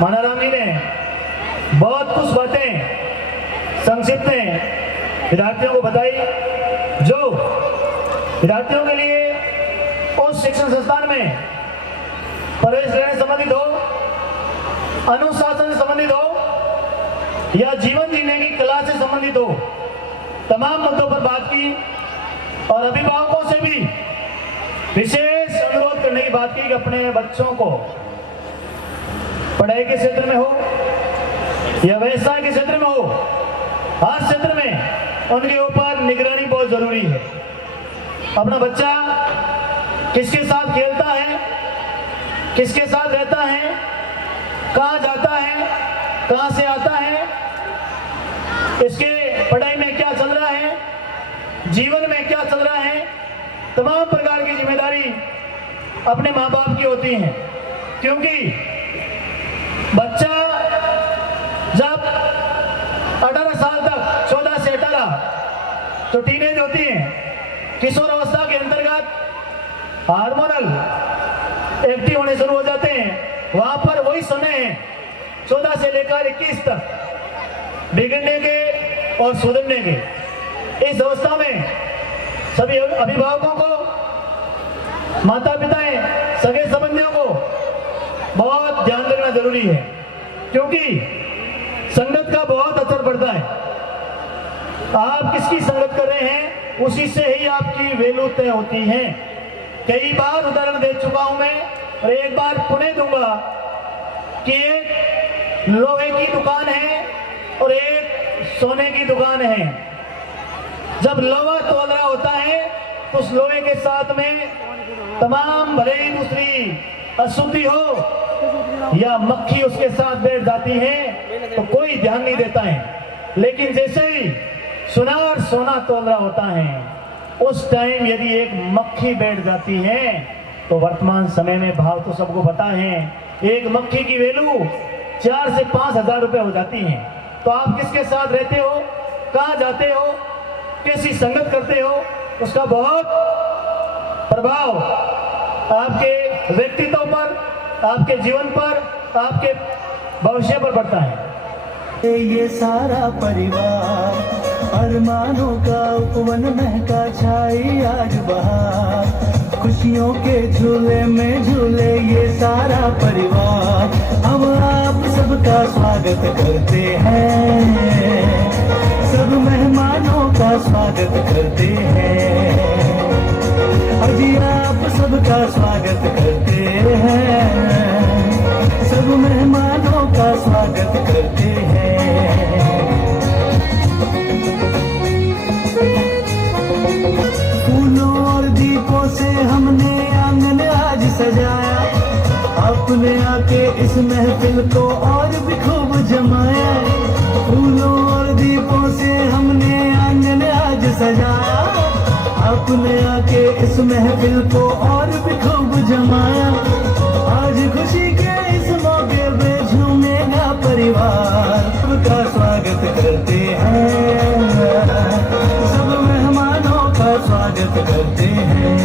मानाराम जी ने बहुत कुछ बातें संक्षिप्त में विद्यार्थियों को बताई, जो विद्यार्थियों के लिए उस शिक्षण संस्थान में प्रवेश लेने संबंधित हो, अनुशासन से संबंधित हो या जीवन जीने की कला से संबंधित हो, तमाम मुद्दों पर बात की और अभिभावकों से भी विशेष अनुरोध करने की बात की कि अपने बच्चों को पढ़ाई के क्षेत्र में हो या व्यवसाय के क्षेत्र में हो, हर क्षेत्र में उनके ऊपर निगरानी बहुत जरूरी है। अपना बच्चा किसके साथ खेलता है, किसके साथ रहता है, कहाँ जाता है, कहाँ से आता है, इसके पढ़ाई में क्या चल रहा है, जीवन में क्या चल रहा है, तमाम प्रकार की जिम्मेदारी अपने माँ बाप की होती है। क्योंकि बच्चा जब 18 साल तक, 14 से 18 तो टीनेज होती है, किशोर अवस्था के अंतर्गत हार्मोनल एक्टिव होने शुरू हो जाते हैं। वहां पर वही समय है 14 से लेकर 21 तक बिगड़ने के और सुधरने के। इस अवस्था में सभी अभिभावकों को, माता पिताएं, सगे संबंधियों को बहुत ध्यान रखना जरूरी है, क्योंकि संगत का बहुत असर पड़ता है। आप किसकी संगत कर रहे हैं, उसी से ही आपकी वैल्यू तय होती है। कई बार उदाहरण दे चुका हूं मैं और एक बार पुनः दूंगा कि एक लोहे की दुकान है और एक सोने की दुकान है। जब लोहा तोल रहा होता है तो उस लोहे के साथ में तमाम भले ही दूसरी अशुद्धि हो या मक्खी उसके साथ बैठ जाती है तो कोई ध्यान नहीं देता है। लेकिन जैसे ही सोना और सोना तोल रहा होता है, उस टाइम यदि एक मक्खी बैठ जाती है तो वर्तमान समय में भाव तो सबको पता है, एक मक्खी की वैल्यू 4 से 5 हजार रुपए हो जाती है। तो आप किसके साथ रहते हो, कहाँ जाते हो, कैसी संगत करते हो, उसका बहुत प्रभाव आपके व्यक्तित्व पर, आपके जीवन पर, आपके भविष्य पर पड़ता है। ये सारा परिवार अरमानों का उपवन महका छाई आज बहार, खुशियों के झूले में झूले ये सारा परिवार। हम आप सबका स्वागत करते हैं, सब मेहमानों का स्वागत करते हैं। अजी आप सबका स्वागत करते हैं, सब मेहमानों का स्वागत करते हैं। फूलों और दीपों से हमने आंगन आज सजाया, आपने आके इस महफिल को और भी खूब जमाया। फूलों और दीपों से हमने आंगन आज सजाया, आपने आके इस महफिल को और भी खूब जमाया। आज खुशी के इस मौके पे झूमेगा परिवार, सबका स्वागत करते हैं, सब मेहमानों का स्वागत करते हैं।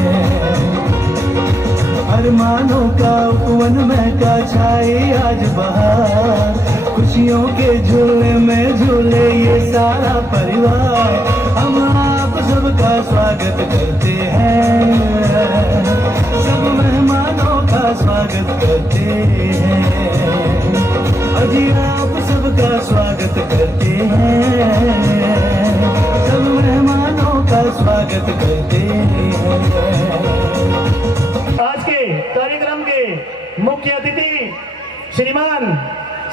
अरमानों का उपवन महका छाई आज बहार, खुशियों के झूले में झूले ये सारा परिवार। हम आप सबका स्वागत करते हैं, सब मेहमानों का स्वागत करते हैं। अजी आप सबका स्वागत करते हैं, सब मेहमानों का स्वागत करते हैं। आज के कार्यक्रम के मुख्य अतिथि श्रीमान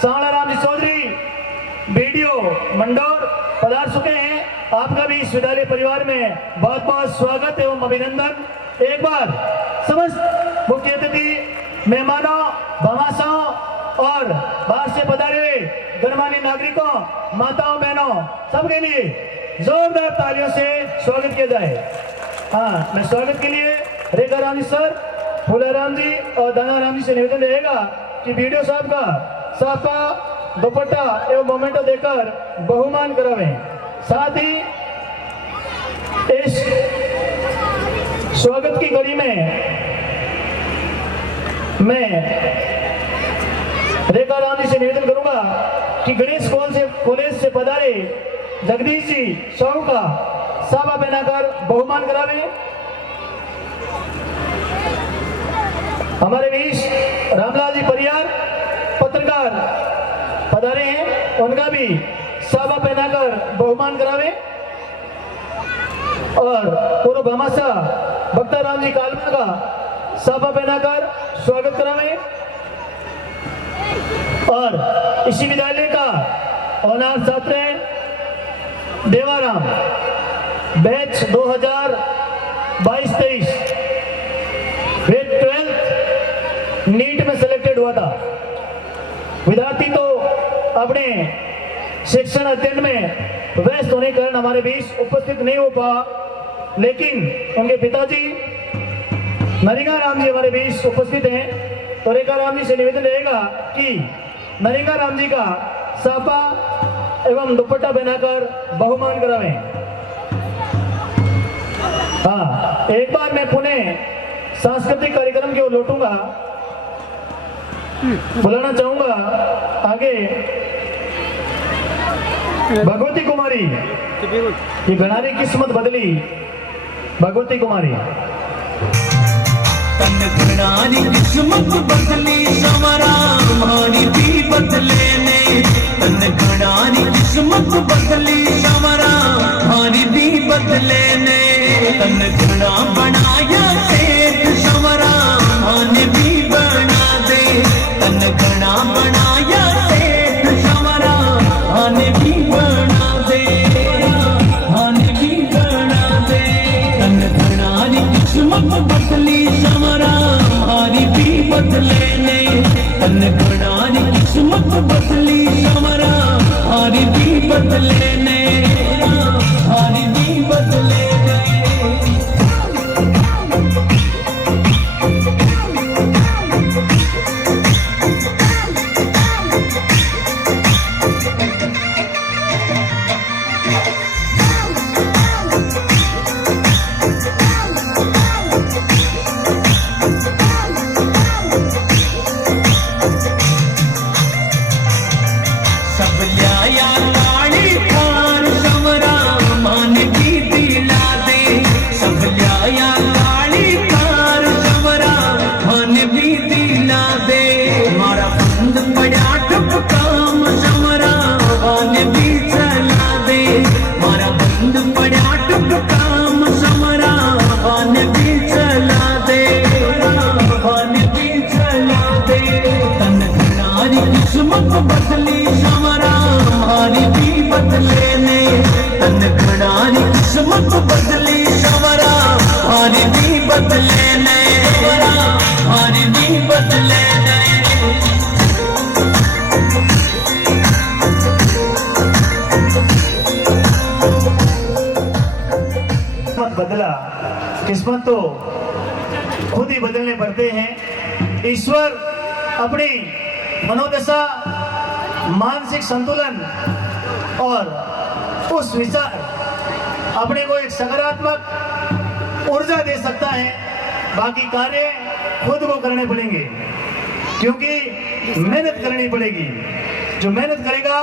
सांवलाराम जी चौधरी वीडियो मंडोर पधार चुके हैं। आपका भी इस विद्यालय परिवार में बहुत बहुत स्वागत एवं अभिनंदन। एक बार समस्त मुख्य अतिथि, मेहमानों, भामाशाओं और बाहर से पधारे हुए गणमान्य नागरिकों, माताओं, बहनों, सबके लिए जोरदार तालियों से स्वागत किया जाए। हाँ, मैं स्वागत के लिए रेखा राम जी सर, फूलाराम जी और दानाराम जी से निवेदन रहेगा कि वीडियो साहब का साफा, दुपट्टा एवं मोमेंटो देकर बहुमान करावें। साथ ही इस स्वागत की कड़ी में मैं रेखा राम जी से निवेदन करूंगा कि गणेश कॉलेज से पधारे जगदीश जी साहू का साबा पहनाकर बहुमान करावे। हमारे बीच रामलाल जी परियार पत्रकार पधारे हैं, उनका भी साबा पहनाकर बहुमान करावे। और पूर्व भामाशाह भक्ता राम जी कालमा का साबा पहनाकर स्वागत करावे। और इसी विद्यालय का ऑनर छात्र है देवाराम, बैच 2022-23 ग्रेड 12 नीट में सिलेक्टेड हुआ था। विद्यार्थी तो अपने शिक्षण अध्ययन में व्यस्त होने के कारण हमारे बीच उपस्थित नहीं हो पा, लेकिन उनके पिताजी नरिंगा राम जी हमारे बीच उपस्थित हैं। तो रेखा राम जी से निवेदन रहेगा कि नरिंगा राम जी का साफा एवं दुपट्टा पहनाकर बहुमान करावें। हाँ, एक बार मैं पुनः सांस्कृतिक कार्यक्रम की ओर लौटूंगा। बुलाना चाहूंगा आगे भगवती कुमारी, ये घनारी किस्मत बदली भगवती कुमारी। तन घनारी किस्मत बदली समरा मानी भी बदले ने, तन घनारी किस्मत बदली समरा मानी भी बदले ने, तन घना बनाया सेठ समरा मानी भी बना दे, तन घना बनाया सेठ समरा मानी भी बना दे, मानी भी बना दे, तन घनारी किस्मत बदली समरा मानी भी बदले ने, तन घनारी किस्मत बदली समरा मानी भी बदले ने, मानी भी बदले ने। बदला, किस्मत तो खुद ही बदलने पड़ते हैं। ईश्वर अपनी मनोदशा, मानसिक संतुलन और उस विचार अपने को एक सकारात्मक ऊर्जा दे सकता है। बाकी कार्य खुद को करने पड़ेंगे, क्योंकि मेहनत करनी पड़ेगी। जो मेहनत करेगा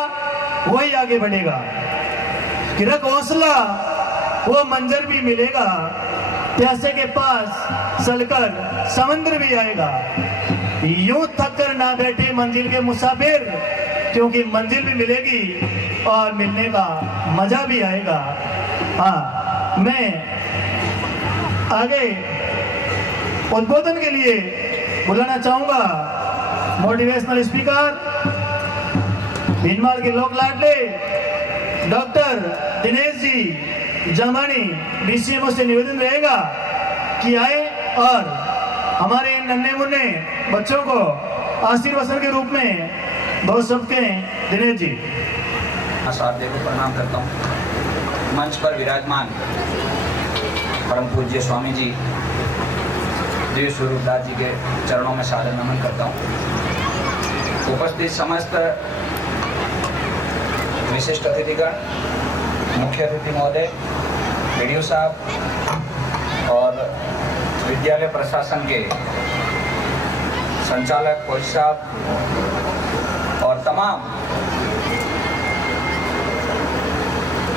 वही आगे बढ़ेगा। कि रख हौसला वो मंजर भी मिलेगा, प्यासे के पास चलकर समंदर भी आएगा। यूं थक कर ना बैठे मंजिल के मुसाफिर, क्योंकि मंजिल भी मिलेगी और मिलने का मजा भी आएगा। हाँ, मैं आगे उद्बोधन के लिए बुलाना चाहूंगा मोटिवेशनल स्पीकर, भीनमाल के लोक लाडले डॉक्टर दिनेश जी जमानी। बीसीएमओ से निवेदन रहेगा कि आए और हमारे इन नन्हे मुन्ने बच्चों को आशीर्वचन के रूप में दो शब्द कहें। दिनेश जी। श्रद्धेय को प्रणाम करता हूँ। मंच पर विराजमान परम पूज्य स्वामी जी दिव्य स्वरूपदास जी के चरणों में सादर नमन करता हूँ। उपस्थित समस्त विशिष्ट अतिथिगण, मुख्य अतिथि महोदय, वीडियो साहब और विद्यालय प्रशासन के संचालक कोच साहब, तमाम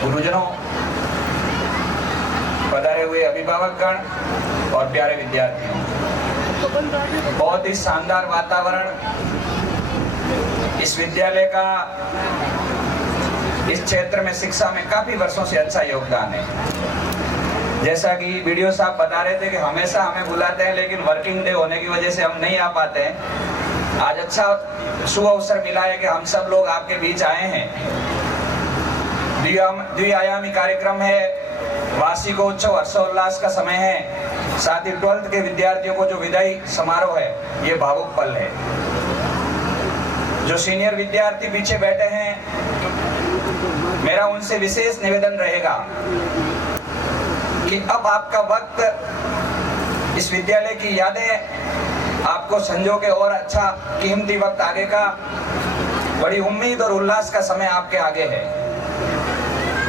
गुरुजनों, पधारे हुए अभिभावकगण और प्यारे विद्यार्थियों, बहुत ही शानदार वातावरण इस विद्यालय का इस क्षेत्र में शिक्षा में काफी वर्षों से अच्छा योगदान है। जैसा कि वीडियो साहब बता रहे थे कि हमेशा हमें बुलाते हैं, लेकिन वर्किंग डे होने की वजह से हम नहीं आ पाते हैं। आज अच्छा शुभ अवसर मिला है कि हम सब लोग आपके बीच आए हैं। द्विआयामी कार्यक्रम है, वार्षिकोत्सव हर्षोल्लास का समय है, साथ ही 12th के विद्यार्थियों को जो विदाई समारोह है, ये भावुक पल है। जो सीनियर विद्यार्थी पीछे बैठे हैं, मेरा उनसे विशेष निवेदन रहेगा कि अब आपका वक्त, इस विद्यालय की यादें आपको संजो के और अच्छा कीमती वक्त आगे का, बड़ी उम्मीद और उल्लास का समय आपके आगे है।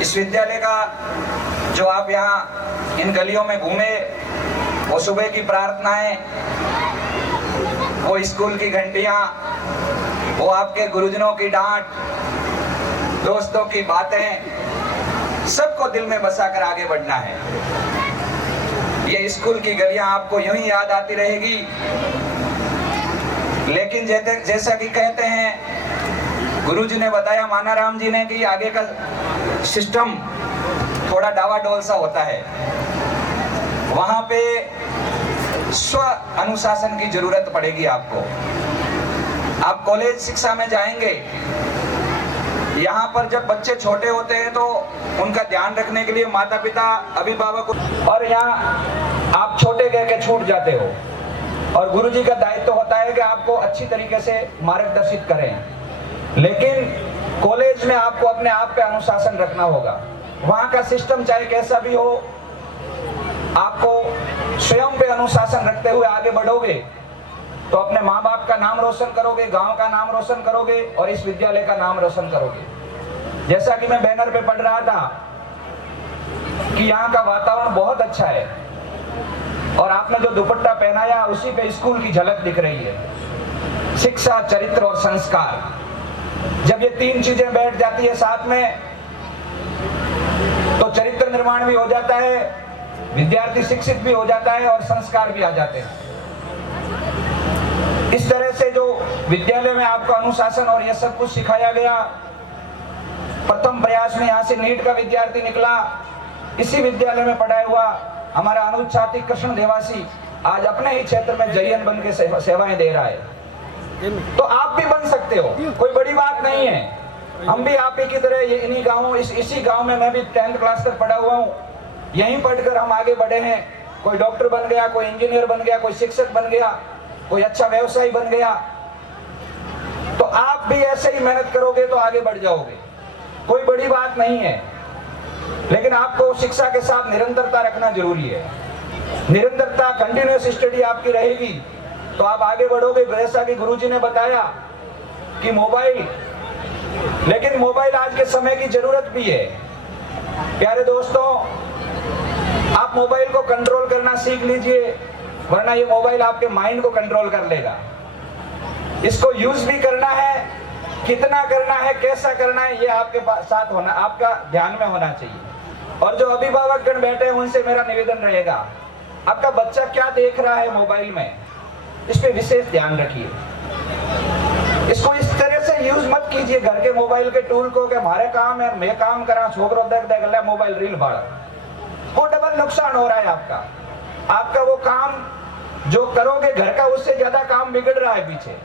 इस विद्यालय का जो आप यहाँ इन गलियों में घूमे, वो सुबह की प्रार्थनाएं, वो स्कूल की घंटियां, वो आपके गुरुजनों की डांट, दोस्तों की बातें, सबको दिल में बसाकर आगे बढ़ना है। ये स्कूल की गलियां आपको यूं ही याद आती रहेगी, लेकिन जैसा कि कहते हैं, गुरुजी ने बताया, मानाराम जी ने, कि आगे का सिस्टम थोड़ा डावाडोल सा होता है। वहां पे स्व अनुशासन की जरूरत पड़ेगी आपको। आप कॉलेज शिक्षा में जाएंगे, यहाँ पर जब बच्चे छोटे होते हैं तो उनका ध्यान रखने के लिए माता पिता, अभिभावक, और यहाँ आप छोटे कह के छूट जाते हो, और गुरुजी का दायित्व होता है कि आपको अच्छी तरीके से मार्गदर्शित करें। लेकिन कॉलेज में आपको अपने आप पे अनुशासन रखना होगा। वहाँ का सिस्टम चाहे कैसा भी हो, आपको स्वयं पे अनुशासन रखते हुए आगे बढ़ोगे तो अपने माँ बाप का नाम रोशन करोगे, गांव का नाम रोशन करोगे और इस विद्यालय का नाम रोशन करोगे। जैसा कि मैं बैनर पे पढ़ रहा था कि यहाँ का वातावरण बहुत अच्छा है, और आपने जो दुपट्टा पहनाया उसी पे स्कूल की झलक दिख रही है। शिक्षा, चरित्र और संस्कार, जब ये तीन चीजें बैठ जाती है साथ में, तो चरित्र निर्माण भी हो जाता है, विद्यार्थी शिक्षित भी हो जाता है और संस्कार भी आ जाते हैं। इस तरह से जो विद्यालय में आपको अनुशासन और यह सब कुछ सिखाया गया, प्रथम प्रयास में यहाँ से नीट का विद्यार्थी निकला, इसी विद्यालय में पढ़ाया हुआ हमारा अनुज छात्री कृष्ण देवासी आज अपने ही क्षेत्र में जयन बन के सेवाएं दे रहा है। तो आप भी बन सकते हो, कोई बड़ी बात नहीं है। हम भी आप ही की तरह इन्हीं गाँव, इसी गाँव में मैं भी 10th क्लास तक पढ़ा हुआ हूँ। यहीं पढ़कर हम आगे बढ़े हैं। कोई डॉक्टर बन गया, कोई इंजीनियर बन गया, कोई शिक्षक बन गया, कोई अच्छा व्यवसायी बन गया। तो आप भी ऐसे ही मेहनत करोगे तो आगे बढ़ जाओगे, कोई बड़ी बात नहीं है। लेकिन आपको शिक्षा के साथ निरंतरता रखना जरूरी है। निरंतरता, कंटिन्यूअस स्टडी आपकी रहेगी तो आप आगे बढ़ोगे। जैसा कि गुरुजी ने बताया कि मोबाइल, लेकिन मोबाइल आज के समय की जरूरत भी है। प्यारे दोस्तों, आप मोबाइल को कंट्रोल करना सीख लीजिए, वरना ये मोबाइल आपके माइंड को कंट्रोल कर लेगा। इसको यूज भी करना है, कितना करना है, कैसा करना है, ये आपके साथ होना, आपका ध्यान में होना चाहिए। और जो अभिभावकगण बैठे हैं उनसे मेरा निवेदन रहेगा, आपका बच्चा क्या देख रहा है मोबाइल में, इस पे विशेष ध्यान रखिए। इसको इस तरह से यूज मत कीजिए घर के मोबाइल के टूल को कि हमारे काम है, मैं काम करा, छोकरो देख देख ले मोबाइल रील बाढ़, वो डबल नुकसान हो रहा है आपका। आपका वो काम जो करोगे घर का, उससे ज्यादा काम बिगड़ रहा है पीछे।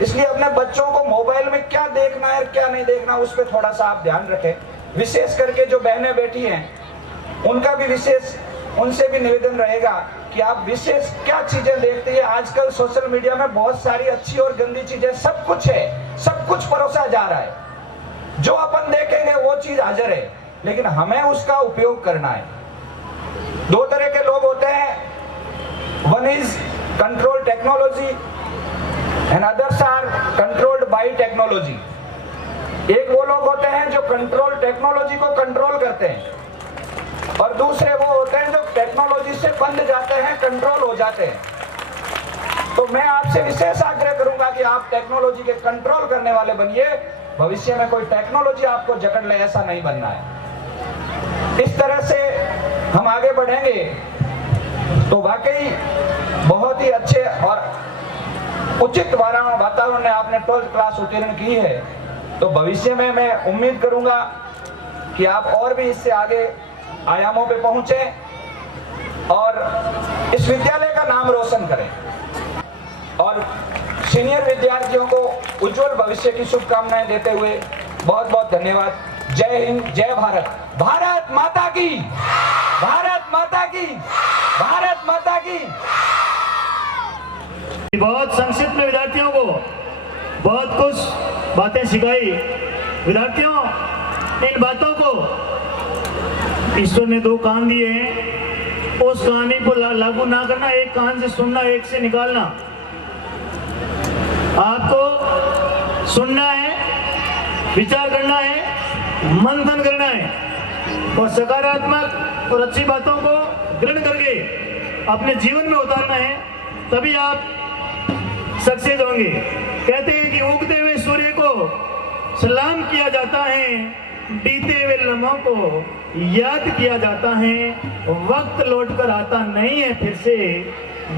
इसलिए अपने बच्चों को मोबाइल में क्या देखना है, क्या नहीं देखना, उस पर थोड़ा सा आप ध्यान रखें। विशेष करके जो बहनें बैठी हैं उनका भी विशेष, उनसे भी निवेदन रहेगा कि आप विशेष क्या चीजें देखते हैं। आजकल सोशल मीडिया में बहुत सारी अच्छी और गंदी चीजें, सब कुछ है, सब कुछ परोसा जा रहा है। जो अपन देखेंगे वो चीज हाजिर है, लेकिन हमें उसका उपयोग करना है। दो तरह के लोग होते हैं, one is control technology and others are controlled by technology. एक वो लोग होते हैं जो कंट्रोल टेक्नोलॉजी को कंट्रोल करते हैं, और दूसरे वो होते हैं जो टेक्नोलॉजी से बंध जाते हैं, कंट्रोल हो जाते हैं। तो मैं आपसे विशेष आग्रह करूंगा कि आप टेक्नोलॉजी के कंट्रोल करने वाले बनिए। भविष्य में कोई टेक्नोलॉजी आपको जकड़ ले, ऐसा नहीं बनना है। इस तरह से हम आगे बढ़ेंगे तो वाकई बहुत ही अच्छे और उचित वातावरण में आपने 12th क्लास उत्तीर्ण की है। तो भविष्य में मैं उम्मीद करूंगा कि आप और भी इससे आगे आयामों पे पहुंचे और इस विद्यालय का नाम रोशन करें। और सीनियर विद्यार्थियों को उज्जवल भविष्य की शुभकामनाएं देते हुए बहुत बहुत धन्यवाद। जय हिंद, जय भारत। भारत माता की, भारत माता की, भारत माता की। बहुत संक्षिप्त में विद्यार्थियों को बहुत कुछ बातें सिखाई। विद्यार्थियों, इन बातों को ईश्वर ने 2 कान दिए हैं, उस कहानी को लागू ना करना, एक कान से सुनना, एक से निकालना। आपको सुनना है, विचार करना है, मंथन करना है और सकारात्मक और अच्छी बातों को ग्रहण करके अपने जीवन में उतारना है, तभी आप सक्सेस होंगे। कहते हैं कि उगते हुए सूर्य को सलाम किया जाता है, बीते हुए लम्हों को याद किया जाता है, वक्त लौट कर आता नहीं है फिर से,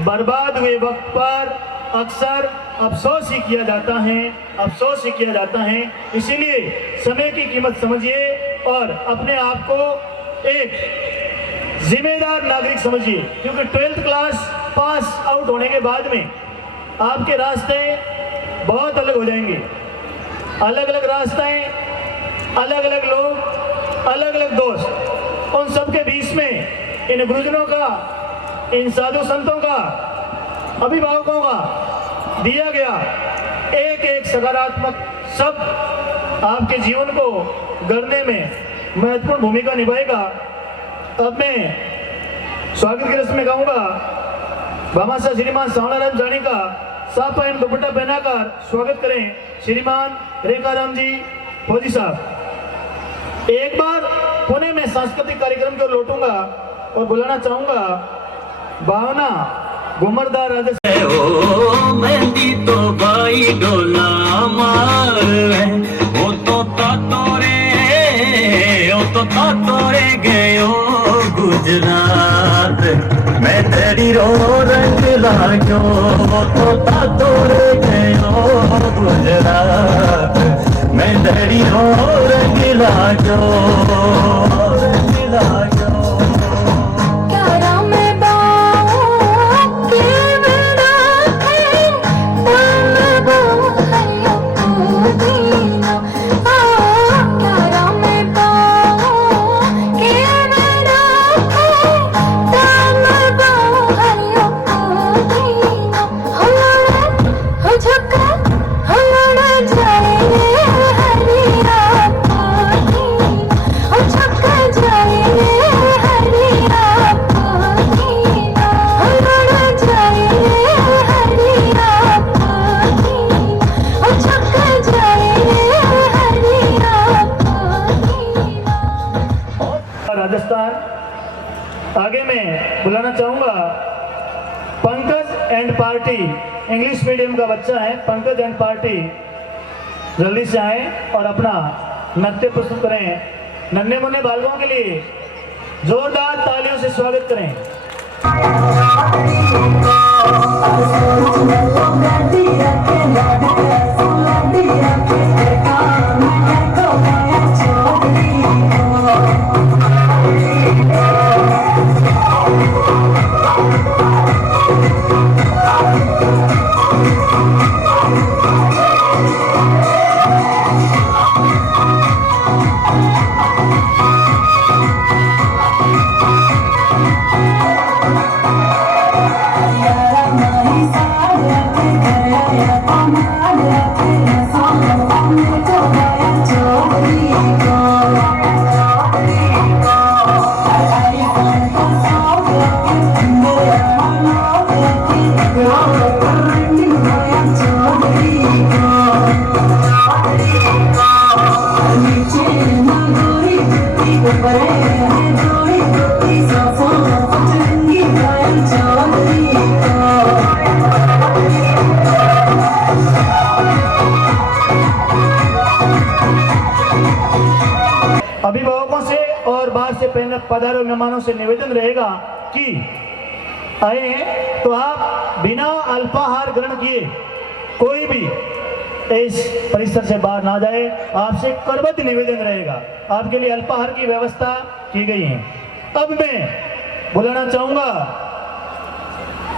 बर्बाद हुए वक्त पर अक्सर अफसोस ही किया जाता है, अफसोस ही किया जाता है। इसीलिए समय की कीमत समझिए और अपने आप को एक जिम्मेदार नागरिक समझिए, क्योंकि 12th क्लास पास आउट होने के बाद में आपके रास्ते बहुत अलग हो जाएंगे। अलग अलग रास्ते, अलग अलग लोग, अलग अलग दोस्त, उन सबके बीच में इन गुरुजनों का, इन साधु संतों का, अभिभावकों का दिया गया एक एक सकारात्मक शब्द आपके जीवन को गढ़ने में महत्वपूर्ण भूमिका निभाएगा। अब मैं स्वागत के रस्म में कहूँगा, भामाशाह श्रीमान सावनाराम जानी का साफा एवं दुपट्टा पहनाकर स्वागत करें श्रीमान रेखाराम जी फौजी साहब। एक बार पुणे में सांस्कृतिक कार्यक्रम को लौटूंगा और बुलाना चाहूंगा भावना घुमरदार राजस्थान। मेहंदी तो भाई डोला मार वो तो तोरे गयो गुजरात, मैं तेरी रो रंग लागो वो तो तोरे गयो गुजरात, मैं तेरी रो रंग लागो रंग लागो। आगे मैं बुलाना चाहूंगा Pankaj and party, English medium का बच्चा है। पंकज एंड पार्टी जल्दी से आए और अपना नृत्य प्रस्तुत करें। नन्हे मुन्ने बालकों के लिए जोरदार तालियों से स्वागत करें। I'm से पहले पधारे मेहमानों से निवेदन रहेगा कि आए तो आप बिना अल्पाहार ग्रहण किए कोई भी इस परिसर से बाहर ना जाए। आपसे करबद्ध निवेदन रहेगा, आपके लिए अल्पाहार की व्यवस्था की गई है। अब मैं बुलाना चाहूंगा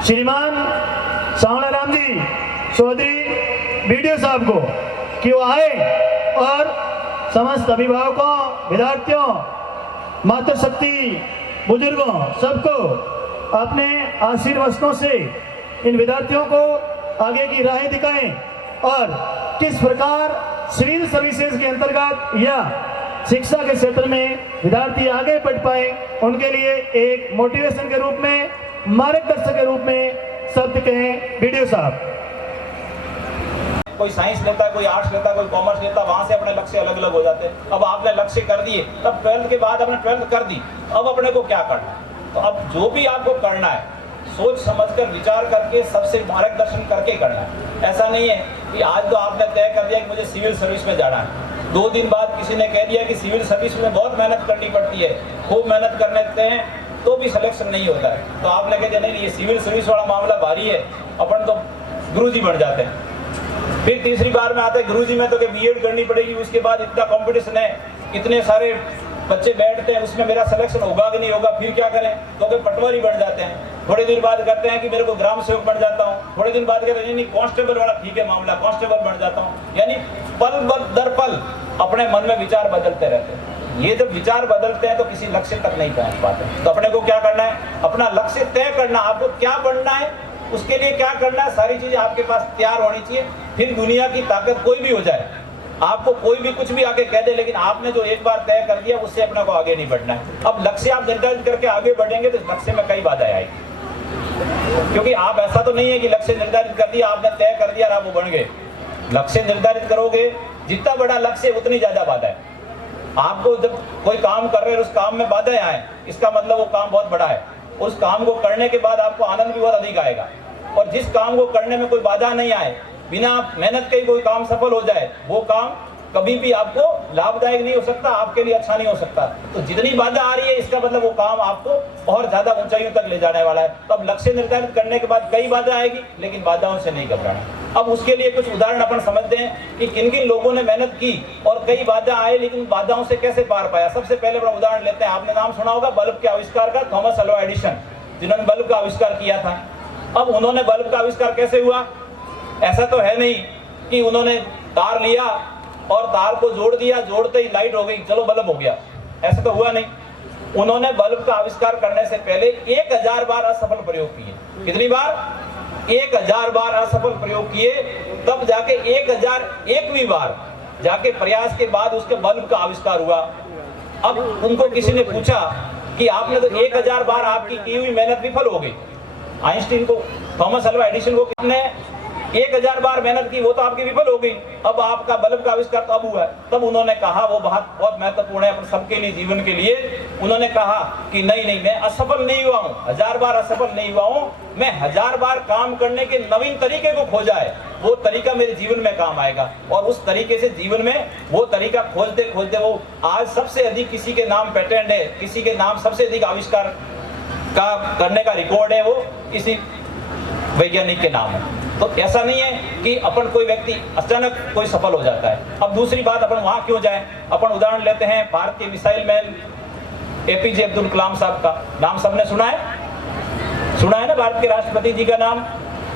श्रीमान सांवला राम जी चौधरी बीडीओ साहब को कि वो आए और समस्त अभिभावकों, विद्यार्थियों, मातृशक्ति, बुजुर्गों सबको अपने आशीर्वचनों से इन विद्यार्थियों को आगे की राहें दिखाएं और किस प्रकार सिविल सर्विसेज के अंतर्गत या शिक्षा के क्षेत्र में विद्यार्थी आगे बढ़ पाए, उनके लिए एक मोटिवेशन के रूप में, मार्गदर्शक के रूप में शब्द कहें बीडीओ साहब। कोई साइंस लेता है, कोई आर्ट्स लेता है, कोई कॉमर्स लेता है, वहां से अपने लक्ष्य अलग अलग हो जाते हैं। अब आपने लक्ष्य कर दिए, तब 12th के बाद आपने 12th कर दी, अब अपने को क्या करना है? तो अब जो भी आपको करना है सोच समझकर विचार करके सबसे मार्गदर्शन करके करना है। ऐसा नहीं है कि आज तो आपने तय कर दिया कि मुझे सिविल सर्विस में जाना है, 2 दिन बाद किसी ने कह दिया कि सिविल सर्विस में बहुत मेहनत करनी पड़ती है, खूब मेहनत करने देते हैं तो भी सिलेक्शन नहीं होता है, तो आपने कह दिया नहीं ये सिविल सर्विस वाला मामला भारी है, अपन तो गुरुजी बन जाते हैं। फिर तीसरी बार में आते हैं गुरुजी में तो बीएड करनी पड़ेगी, उसके बाद इतना कंपटीशन है, इतने सारे बच्चे बैठते हैं, उसमें मेरा सिलेक्शन होगा कि नहीं होगा, फिर क्या करें? तो पटवारी बन जाते हैं। थोड़ी देर बाद करते हैं कि मेरे को ग्राम सेवक बन जाता हूँ, थोड़ी दिन बाद कहते हैं नहीं कांस्टेबल वाला ठीक है मामला, कांस्टेबल बन जाता हूँ। यानी पल दर पल अपने मन में विचार बदलते रहते हैं। ये जब विचार बदलते हैं तो किसी लक्ष्य तक नहीं पहुंच पाते। तो अपने को क्या करना है? अपना लक्ष्य तय करना, आपको क्या बनना है, उसके लिए क्या करना है, सारी चीजें आपके पास तैयार होनी चाहिए। फिर दुनिया की ताकत कोई भी हो जाए, आपको कोई भी कुछ भी आगे कह दे, लेकिन आपने जो एक बार तय कर दिया उससे अपने को आगे नहीं बढ़ना है। अब लक्ष्य आप निर्धारित करके आगे बढ़ेंगे तो लक्ष्य में कई बाधाएं आएगी, क्योंकि आप ऐसा तो नहीं है कि लक्ष्य निर्धारित कर दिया, आपने तय कर दिया और आप वो बन गए। लक्ष्य निर्धारित करोगे, जितना बड़ा लक्ष्य उतनी ज्यादा बाधा है। आपको जब कोई काम कर रहे हैं उस काम में बाधाएं आए, इसका मतलब वो काम बहुत बड़ा है। उस काम को करने के बाद आपको आनंद भी बहुत अधिक आएगा। और जिस काम को करने में कोई बाधा नहीं आए, बिना मेहनत के कोई काम सफल हो जाए, वो काम कभी भी आपको लाभदायक नहीं हो सकता, आपके लिए अच्छा नहीं हो सकता। तो जितनी बाधा आ रही है इसका मतलब वो काम आपको और ज्यादा ऊंचाइयों तक ले जाने वाला है। तो अब लक्ष्य निर्धारित करने के बाद कई बाधा आएगी, लेकिन बाधाओं से नहीं घबराना। अब उसके लिए कुछ उदाहरण अपन समझते हैं कि किन किन लोगों ने मेहनत की और कई बाधा आए, लेकिन बाधाओं से कैसे पार पाया। सबसे पहले अपना उदाहरण लेते हैं। आपने नाम सुना होगा बल्ब के आविष्कार का, थॉमस अल्वा एडिसन, जिन्होंने बल्ब का आविष्कार किया था। अब उन्होंने बल्ब का आविष्कार कैसे हुआ? ऐसा तो है नहीं कि उन्होंने तार लिया और तार को जोड़ दिया, जोड़ते ही लाइट हो गई, चलो बल्ब हो गया। ऐसा तो हुआ नहीं। उन्होंने बल्ब का आविष्कार करने से पहले 1000 बार असफल प्रयोग किए। कितनी बार? 1000 बार असफल प्रयोग किए, तब जाके 1001वीं बार जाके प्रयास के बाद उसके बल्ब का आविष्कार हुआ। अब उनको किसी ने पूछा कि आपने तो 1000 बार आपकी की हुई मेहनत विफल हो गई। आइंस्टीन को, थॉमस अल्वा एडिसन को किसने 1000 बार मेहनत की, वो तो आपकी विफल हो गई, अब आपका बल्ब का आविष्कार तो अब हुआ है। तब उन्होंने कहा, वो बहुत महत्वपूर्ण है अपन सबके लिए, जीवन के लिए। उन्होंने कहा कि नहीं, मैं असफल नहीं हुआ हूँ, 1000 बार असफल नहीं हुआ हूँ, मैं 1000 बार काम करने के नवीन तरीके को खोजा है, वो तरीका मेरे जीवन में काम आएगा। और उस तरीके से जीवन में वो तरीका खोजते खोजते वो आज सबसे अधिक किसी के नाम पेटेंट है, किसी के नाम सबसे अधिक आविष्कार का करने का रिकॉर्ड है, वो किसी वैज्ञानिक के नाम है। तो ऐसा नहीं है कि अपन कोई व्यक्ति अचानक कोई सफल हो जाता है। अब दूसरी बात, अपन वहां क्यों जाएं? अपन उदाहरण लेते हैं भारतीय missile man APJ Abdul Kalam साहब का नाम सबने सुना है ना, भारत के राष्ट्रपति जी का नाम।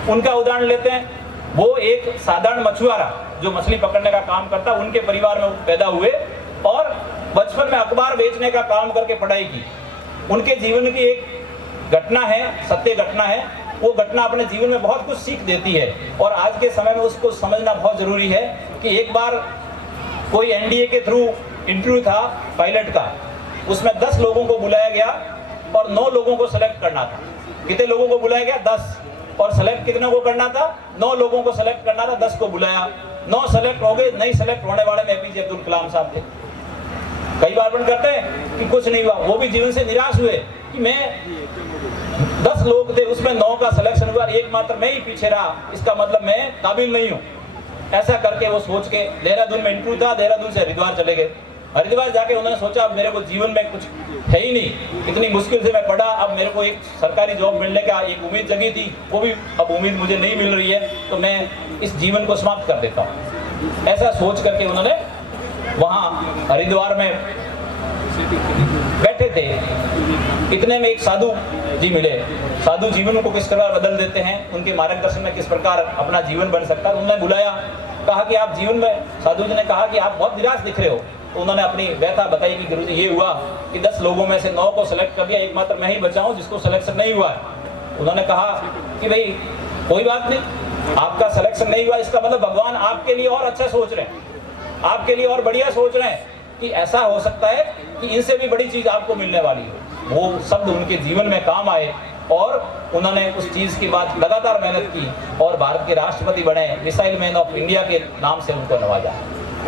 उनका उदाहरण लेते हैं। वो एक साधारण मछुआरा जो मछली पकड़ने का काम करता, उनके परिवार में पैदा हुए और बचपन में अखबार बेचने का काम करके पढ़ाई की। उनके जीवन की एक घटना है, सत्य घटना है, वो घटना अपने जीवन में बहुत कुछ सीख देती है। और आज के समय में उसको समझना बहुत जरूरी है कि एक बार कोई एनडीए के थ्रू इंटरव्यू था पायलट का, उसमें 10 लोगों को बुलाया गया और 9 लोगों को सेलेक्ट करना था। कितने लोगों को बुलाया गया? 10। और सेलेक्ट कितने को करना था? 9 लोगों को सेलेक्ट करना था, 10 को बुलाया, 9 सेलेक्ट हो गए। नहीं सेलेक्ट होने वाले में एपीजे अब्दुल कलाम साहब थे। कई बार अपन करते हैं कि कुछ नहीं हुआ, वो भी जीवन से निराश हुए कि मैं 10 लोग थे, उसमें 9 का सिलेक्शन हुआ, एकमात्र मैं ही पीछे रहा, इसका मतलब मैं काबिल नहीं हूँ। ऐसा करके वो सोच के देहरादून में इंटरव्यू था, देहरादून से हरिद्वार चले गए। हरिद्वार जाके उन्होंने सोचा अब मेरे को जीवन में कुछ है ही नहीं, इतनी मुश्किल से मैं पढ़ा, अब मेरे को एक सरकारी जॉब मिलने का एक उम्मीद जगी थी, वो भी अब उम्मीद मुझे नहीं मिल रही है, तो मैं इस जीवन को समाप्त कर देता हूँ। ऐसा सोच करके उन्होंने वहाँ हरिद्वार में बैठे थे। इतने में एक साधु जी मिले। साधु जीवन को किस प्रकार बदल देते हैं, उनके मार्गदर्शन में किस प्रकार अपना जीवन बन सकता है। उन्होंने बुलाया, कहा कि आप जीवन में, साधु जी ने कहा कि आप बहुत निराश दिख रहे हो। तो उन्होंने अपनी व्यथा बताई कि गुरुजी ये हुआ कि 10 लोगों में से 9 को सेलेक्ट कर दिया, एकमात्र मैं ही बचा हूं जिसको सिलेक्शन नहीं हुआ है। उन्होंने कहा कि भाई कोई बात नहीं, आपका सिलेक्शन नहीं हुआ इसका मतलब भगवान आपके लिए और अच्छा सोच रहे हैं, आपके लिए और बढ़िया सोच रहे हैं कि ऐसा हो सकता है कि इनसे भी बड़ी चीज आपको मिलने वाली हो। वो शब्द उनके जीवन में काम आए और उन्होंने उस चीज की बात लगातार मेहनत की और भारत के राष्ट्रपति बने, मिसाइल मैन ऑफ इंडिया के नाम से उनको नवाजा।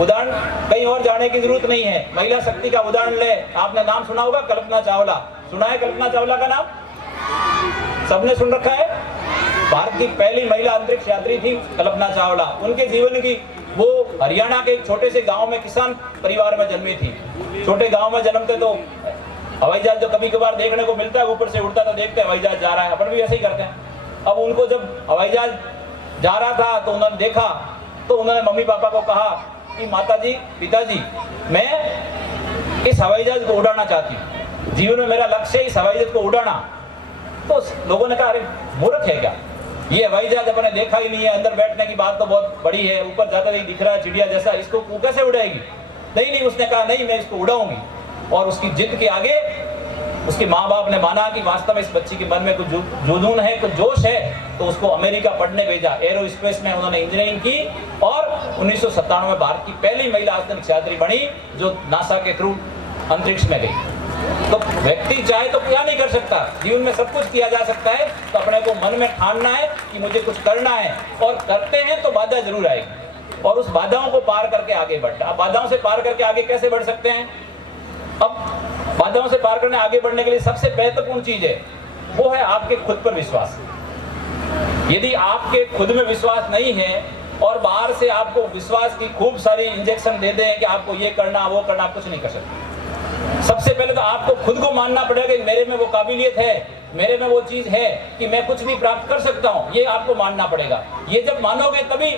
उदाहरण कहीं और जाने की जरूरत नहीं है, महिला शक्ति का उदाहरण ले। आपने नाम सुना होगा कल्पना चावला, सुना है कल्पना चावला का नाम? सबने सुन रखा है? भारत की पहली महिला अंतरिक्ष यात्री थी कल्पना चावला। उनके जीवन की, वो हरियाणा के एक छोटे से गांव में किसान परिवार में जन्मी थी। छोटे गांव में जन्मते तो हवाई जहाज जो कभी कभार देखने को मिलता है, ऊपर से उड़ता तो देखते हैं हवाई जहाज जा रहा है, अपन भी ऐसे ही करते हैं। अब उनको जब हवाई जहाज जा रहा था तो उन्होंने देखा, तो उन्होंने मम्मी पापा को कहा कि माताजी, पिताजी, मैं इस हवाई जहाज को उड़ाना चाहती हूँ, जीवन में मेरा लक्ष्य है इस हवाई जहाज को उड़ाना। तो लोगों ने कहा अरे मूर्ख है क्या, ये हवाई जहाज अपने देखा ही नहीं है, अंदर बैठने की बात तो बहुत बड़ी है, ऊपर जाते ही दिख रहा है चिड़िया जैसा, इसको कैसे उड़ाएगी? नहीं, उसने कहा नहीं, मैं इसको उड़ाऊंगी। और उसकी जिद के आगे उसके माँ बाप ने माना कि वास्तव में इस बच्ची के मन में कुछ जुनून है, कुछ जोश है, तो उसको अमेरिका पढ़ने भेजा। एरोस्पेस में उन्होंने इंजीनियरिंग की और 1997 में भारत की पहली महिला अंतरिक्ष यात्री बनी जो नासा के थ्रू अंतरिक्ष में गई। तो व्यक्ति चाहे तो क्या नहीं कर सकता, जीवन में सब कुछ किया जा सकता है। तो अपने को मन में ठानना है कि मुझे कुछ करना है, और करते हैं तो बाधा जरूर आएगी, और उस बाधाओं को पार करके आगे बढ़ना। अब बाधाओं से पार करके आगे कैसे बढ़ सकते हैं? अब बाधाओं से पार करने आगे बढ़ने के लिए सबसे महत्वपूर्ण चीज है, वो है आपके खुद पर विश्वास। यदि आपके खुद में विश्वास नहीं है और बाहर से आपको विश्वास की खूब सारी इंजेक्शन दे दें कि आपको ये करना वो करना, कुछ नहीं कर सकते। सबसे पहले तो आपको खुद को मानना पड़ेगा कि मेरे में वो काबिलियत है, मेरे में वो चीज है कि मैं कुछ भी प्राप्त कर सकता हूँ, ये आपको मानना पड़ेगा। ये जब मानोगे तभी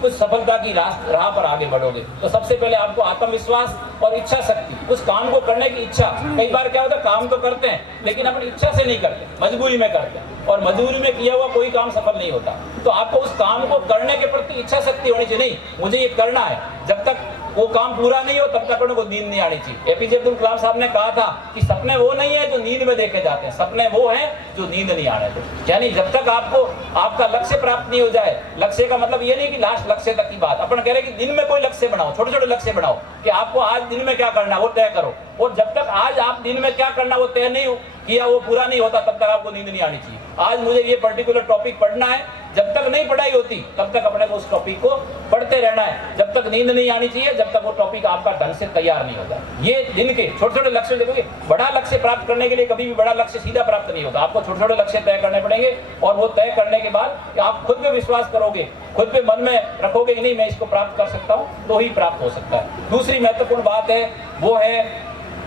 कुछ सफलता की राह पर आगे बढ़ोगे। तो सबसे पहले आपको आत्मविश्वास और इच्छा शक्ति, उस काम को करने की इच्छा। कई बार क्या होता है, काम तो करते हैं लेकिन अपनी इच्छा से नहीं करते, मजबूरी में करते हैं, और मजबूरी में किया हुआ कोई काम सफल नहीं होता। तो आपको उस काम को करने के प्रति इच्छा शक्ति होनी चाहिए, नहीं मुझे ये करना है। जब तक वो काम पूरा नहीं हो तब तक उनको नींद नहीं आनी चाहिए। एपीजे अब्दुल कलाम साहब ने कहा था कि सपने वो नहीं है जो नींद में देखे जाते हैं, सपने वो हैं जो नींद नहीं आने देते। यानी जब तक आपको आपका लक्ष्य प्राप्त नहीं हो जाए, लक्ष्य का मतलब ये नहीं कि लास्ट लक्ष्य तक की बात, अपन कह रहे हैं कि दिन में कोई लक्ष्य बनाओ, छोटे छोटे लक्ष्य बनाओ कि आपको आज दिन में क्या करना वो तय करो। और जब तक आज आप दिन में क्या करना वो तय नहीं किया, वो पूरा नहीं होता, तब तक आपको नींद नहीं आनी चाहिए। आज मुझे ये पर्टिकुलर टॉपिक पढ़ना है, जब तक नहीं पढ़ाई होती तब तक अपने को उस टॉपिक को पढ़ते रहना है। जब तक नींद नहीं आनी चाहिए, जब तक वो टॉपिक आपका ढंग से तैयार नहीं होता। ये दिन के छोटे छोटे लक्ष्य देखोगे, बड़ा लक्ष्य प्राप्त करने के लिए कभी भी बड़ा लक्ष्य सीधा प्राप्त नहीं होता, आपको छोटे छोटे लक्ष्य तय करने पड़ेंगे। और वो तय करने के बाद आप खुद पे विश्वास करोगे, खुद पे मन में रखोगे कि नहीं मैं इसको प्राप्त कर सकता हूँ, तो ही प्राप्त हो सकता है। दूसरी महत्वपूर्ण बात है वो है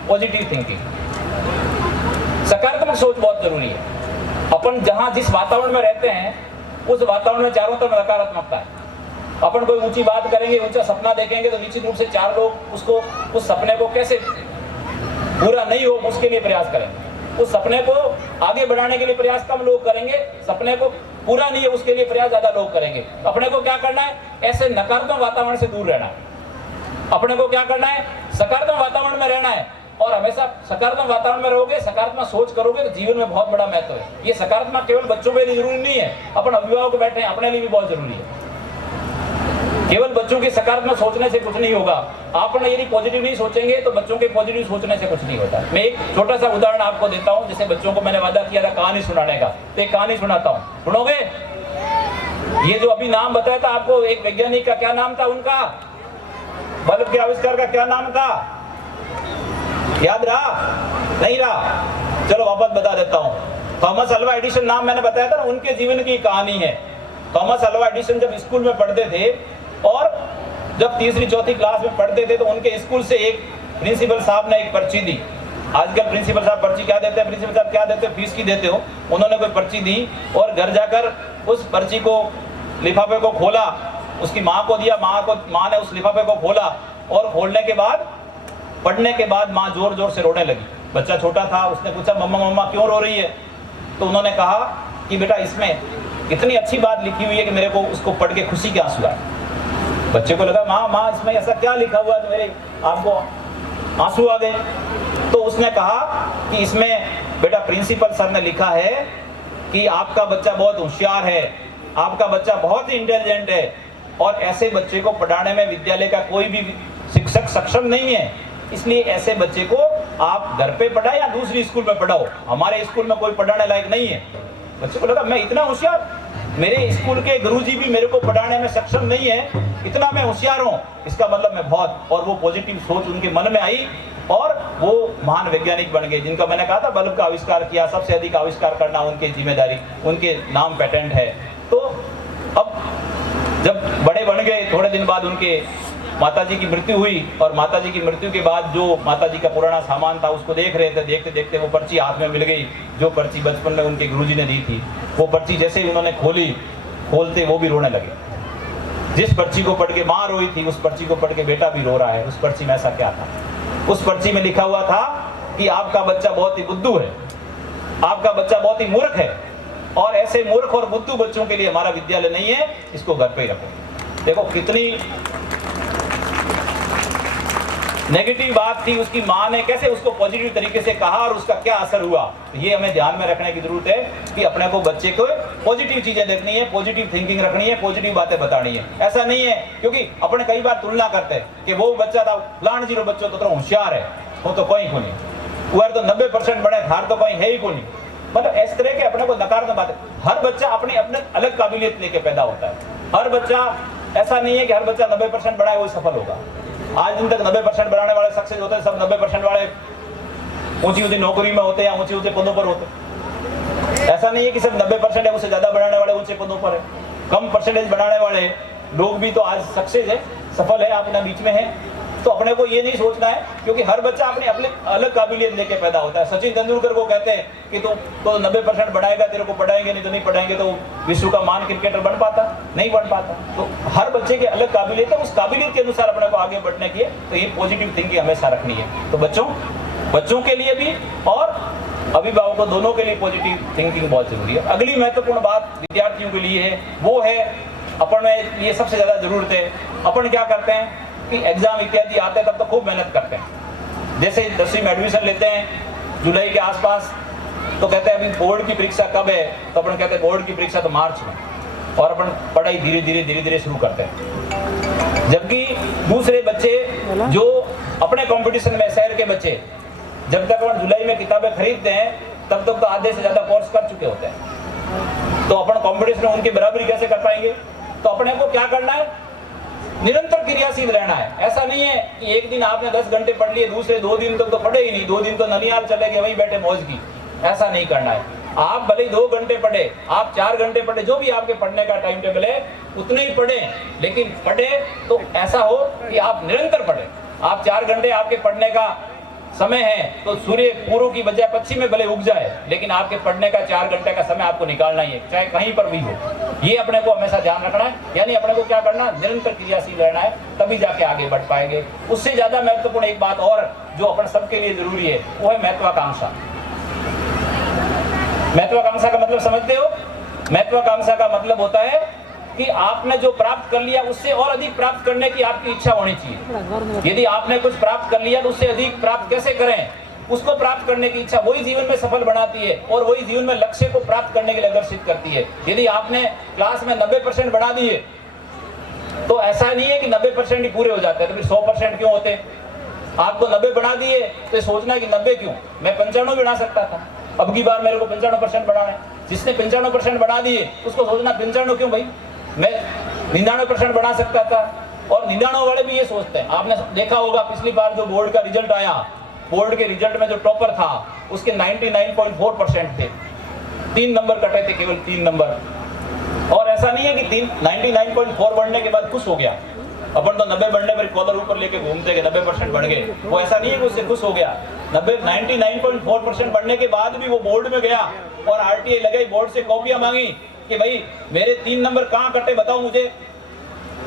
पॉजिटिव थिंकिंग, सकारात्मक सोच बहुत जरूरी है। अपन जहां जिस वातावरण में रहते हैं उस वातावरण में चारों तरफ नकारात्मकता है। अपन कोई ऊंची बात करेंगे, ऊंचा सपना देखेंगे तो निश्चित रूप से 4 लोग उसको, उस सपने को कैसे पूरा नहीं हो उसके लिए प्रयास करेंगे। उस सपने को आगे बढ़ाने के लिए प्रयास कम लोग करेंगे, सपने को पूरा नहीं है उसके लिए प्रयास ज्यादा लोग करेंगे। अपने को क्या करना है, ऐसे नकारात्मक वातावरण से दूर रहना है। अपने को क्या करना है, सकारात्मक वातावरण में रहना है। और हमेशा सकारात्मक वातावरण में रहोगे, सकारात्मक सोच करोगे तो जीवन में बहुत बड़ा महत्व है। ये सकारात्मक केवल बच्चों के लिए जरूरी नहीं है, अपन अभिभावक बैठे हैं अपने लिए भी बहुत जरूरी है। केवल बच्चों के सकारात्मक सोचने से कुछ नहीं होगा। आपने यदि पॉजिटिव नहीं सोचेंगे तो बच्चों के पॉजिटिव सोचने से कुछ नहीं होता। मैं एक छोटा सा उदाहरण आपको देता हूँ, जैसे बच्चों को मैंने वादा किया था कहानी सुनाने का, तो एक कहानी सुनाता हूँ, सुनोगे? ये जो अभी नाम बताया था आपको, एक वैज्ञानिक का क्या नाम था, उनका बल्ब के आविष्कार का क्या नाम था, याद रहा? नहीं रहा? चलो वापस बता देता हूँ। थॉमस अल्वा एडिसन नाम मैंने बताया था ना, उनके जीवन की कहानी है। थॉमस अल्वा एडिसन जब स्कूल में पढ़ते थे और जब तीसरी चौथी क्लास में पढ़ते थे तो उनके स्कूल से एक प्रिंसिपल साहब ने एक पर्ची दी। आजकल प्रिंसिपल साहब पर्ची क्या देते हैं, प्रिंसिपल साहब क्या देते हो, फीस की देते हो। उन्होंने कोई पर्ची दी और घर जाकर उस पर्ची को, लिफाफे को खोला, उसकी माँ को दिया, माँ ने उस लिफाफे को खोला और खोलने के बाद, पढ़ने के बाद माँ जोर जोर से रोने लगी। बच्चा छोटा था, उसने पूछा मम्मा मम्मा क्यों रो रही है? तो उन्होंने कहा कि बेटा इसमें इतनी अच्छी बात लिखी हुई है कि मेरे को उसको पढ़ के खुशी के आंसू आए। बच्चे को लगा माँ इसमें ऐसा क्या लिखा हुआ है तो मेरे आपको आंसू आ गए। तो उसने कहा कि इसमें बेटा प्रिंसिपल सर ने लिखा है कि आपका बच्चा बहुत होशियार है, आपका बच्चा बहुत ही इंटेलिजेंट है और ऐसे बच्चे को पढ़ाने में विद्यालय का कोई भी शिक्षक सक्षम नहीं है, इसलिए ऐसे बच्चे को आप घर पे पढ़ाए या दूसरी स्कूल में पढ़ाओ, हमारे स्कूल में कोई पढ़ाने लायक नहीं है। बच्चे को लगा मैं इतना होशियार, मेरे स्कूल के गुरुजी भी मेरे को पढ़ाने में सक्षम नहीं है, इतना मैं होशियार हूँ, इसका मतलब मैं बहुत। और वो पॉजिटिव सोच उनके मन में आई और वो महान वैज्ञानिक बन गए, जिनका मैंने कहा था बल्ब का आविष्कार किया, सबसे अधिक आविष्कार करना उनकी जिम्मेदारी, उनके नाम पेटेंट है। तो अब जब बड़े बन गए, थोड़े दिन बाद उनके माताजी की मृत्यु हुई और माताजी की मृत्यु के बाद जो माताजी का पुराना सामान था उसको देख रहे थे, देखते देखते वो पर्ची हाथ में मिल गई, जो पर्ची बचपन में उनके गुरुजी ने दी थी। वो पर्ची जैसे ही उन्होंने खोली, खोलते वो भी रोने लगे। जिस पर्ची को पढ़ के माँ रोई थी, उस पर्ची को पढ़ के बेटा भी रो रहा है। उस पर्ची में ऐसा क्या था? उस पर्ची में लिखा हुआ था कि आपका बच्चा बहुत ही बुद्धू है, आपका बच्चा बहुत ही मूर्ख है और ऐसे मूर्ख और बुद्धू बच्चों के लिए हमारा विद्यालय नहीं है, इसको घर पे ही रखो। देखो कितनी नेगेटिव बात थी, उसकी माँ ने कैसे उसको पॉजिटिव तरीके से कहा और उसका क्या असर हुआ। तो ये हमें ध्यान में रखने की जरूरत है कि अपने को बच्चे को पॉजिटिव चीजें देखनी है, पॉजिटिव थिंकिंग रखनी है, पॉजिटिव बातें बतानी है। ऐसा नहीं है क्योंकि अपने कई बार तुलना करते हैं कि वो बच्चा था प्लान जीरो बच्चों तो होशियार है, वो तो कोई को नहीं, वो तो 90% बने थार तो कोई है ही को नहीं। मतलब इस तरह के अपने को नकारात्मक बातें, हर बच्चा अपने अपने अलग काबिलियत लेके पैदा होता है। हर बच्चा, ऐसा नहीं है कि हर बच्चा 90% बढ़ाए वो सफल होगा। आज दिन तक 90% बनाने वाले सक्सेस होते हैं, सब 90% वाले ऊंची ऊंची नौकरी में होते हैं या ऊंचे ऊंचे पदों पर होते हैं। ऐसा नहीं है कि सब 90% है, उससे ज्यादा बनाने वाले ऊंचे पदों पर है। कम परसेंटेज बनाने वाले लोग भी तो आज सक्सेस है, सफल है, अपने बीच में है। तो अपने को ये नहीं सोचना है क्योंकि हर बच्चा अपनी अपनी अलग काबिलियत लेके पैदा होता है। सचिन तेंदुलकर को कहते हैं कि तो 90% बढ़ाएगा, तेरे को पढ़ाएंगे, नहीं तो नहीं पढ़ाएंगे तो विश्व का महान क्रिकेटर बन पाता नहीं, बन पाता। तो हर बच्चे की अलग काबिलियत है, उस काबिलियत के अनुसार अपने को आगे बढ़ने की है। तो ये पॉजिटिव थिंकिंग हमेशा रखनी है। तो बच्चों के लिए भी और अभिभावकों दोनों के लिए पॉजिटिव थिंकिंग बहुत जरूरी है। अगली महत्वपूर्ण बात विद्यार्थियों के लिए है, वो है अपने लिए सबसे ज्यादा जरूरत है। अपन क्या करते हैं कि एग्जाम इत्यादि आते हैं तब तो खूब मेहनत करते हैं। जैसे 10वीं में एडमिशन लेते हैं जुलाई के आसपास, तो कहते हैं अभी बोर्ड की परीक्षा कब है, तो अपन कहते हैं बोर्ड की परीक्षा तो मार्च में, और अपन पढ़ाई धीरे धीरे शुरू करते हैं। जबकि दूसरे बच्चे जो अपने कंपटीशन में, शहर के बच्चे, जब तक अपन जुलाई में किताबें खरीदते हैं तब तक तो आधे से ज्यादा कोर्स कर चुके होते हैं। तो अपन कंपटीशन में उनकी बराबरी कैसे कर पाएंगे? तो अपने को क्या करना है, निरंतर क्रियाशील रहना है। ऐसा नहीं है कि एक दिन आपने 10 घंटे पढ़ लिए, दूसरे 2 दिन तक तो पढ़े ही नहीं, 2 दिन तो ननिहाल चले गए, वहीं बैठे मौज की। ऐसा नहीं करना है। आप भले ही 2 घंटे पढ़े, आप 4 घंटे पढ़े, जो भी आपके पढ़ने का टाइम टेबल है उतने ही पढ़े, लेकिन पढ़े तो ऐसा हो कि आप निरंतर पढ़े। आप 4 घंटे आपके पढ़ने का समय है तो सूर्य पूर्व की बजाय पश्चिम में भले उग जाए, लेकिन आपके पढ़ने का 4 घंटे का समय आपको निकालना ही है, चाहे कहीं पर भी हो। ये अपने को हमेशा ध्यान रखना है। यानी अपने को क्या करना, निरंतर क्रियाशील रहना है, तभी जाके आगे बढ़ पाएंगे। उससे ज्यादा महत्वपूर्ण एक बात और जो अपन सबके लिए जरूरी है, वो है महत्वाकांक्षा। महत्वाकांक्षा का मतलब समझते हो? महत्वाकांक्षा का मतलब होता है कि आपने जो प्राप्त कर लिया उससे और अधिक प्राप्त करने की आपकी इच्छा होनी चाहिए। यदि आपने कुछ प्राप्त कर लिया तो उससे अधिक प्राप्त कैसे करें, उसको प्राप्त करने की इच्छा वही जीवन में सफल बनाती है और वही जीवन में लक्ष्य को प्राप्त करने के लिए आकर्षित करती है। यदि आपने क्लास में 90% बढ़ा दिए तो ऐसा नहीं है कि 90% ही पूरे हो जाते हैं, तो फिर 100% क्यों होते? आपको 90 बढ़ा दिए तो सोचना है कि 90 क्यों, मैं 95 बढ़ा सकता था, अब की बार मेरे को 95% बढ़ाना है। जिसने 95% बढ़ा दिए उसको सोचना 95 क्यों भाई, मैं 99% बढ़ा सकता था। और 99 वाले भी ये सोचते हैं। आपने देखा होगा पिछली बार जो बोर्ड का रिजल्ट आया, बोर्ड के रिजल्ट में जो टॉपर था उसके 99.4% थे, 3 नंबर कटे थे, केवल 3 नंबर। और ऐसा नहीं है कि 99.4 बढ़ने के बाद खुश हो गया, अपन तो 90 बढ़ने पर कॉलर ऊपर लेके घूमते गए, 90% बढ़ गए। वो ऐसा नहीं है कि उससे खुश हो गया। 99.4% बढ़ने के बाद भी वो बोर्ड में गया और RTI लगाई, बोर्ड से कॉपियां मांगी कि भाई मेरे 3 नंबर कहाँ कटे बताओ मुझे।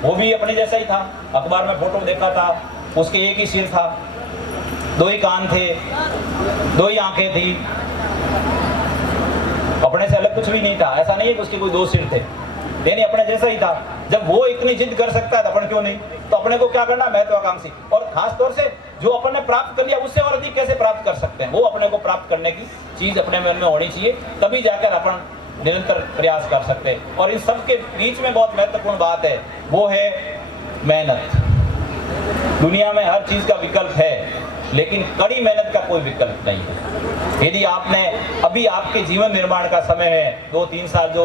वो भी अपने जैसा ही था। अखबार में फोटो देखा था, उसके एक ही सिर था, 2 ही कान थे, 2 ही आंखें थी, अपने से अलग कुछ भी नहीं था। ऐसा नहीं है कि उसके कोई 2 सिर थे, यानी अपने जैसा ही था। जब वो इतनी जिद कर सकता है तो अपन क्यों नहीं। तो अपने को क्या करना, महत्वाकांक्षी, और खास तौर से जो अपन ने प्राप्त कर लिया उससे और अधिक कैसे प्राप्त कर सकते हैं, वो अपने को प्राप्त करने की चीज अपने मन में होनी चाहिए, तभी जाकर अपन निरंतर प्रयास कर सकते हैं। और इन सब के बीच में बहुत महत्वपूर्ण बात है, वो है मेहनत। दुनिया में हर चीज का विकल्प है, लेकिन कड़ी मेहनत का कोई विकल्प नहीं है। यदि आपने अभी आपके जीवन निर्माण का समय है, 2-3 साल जो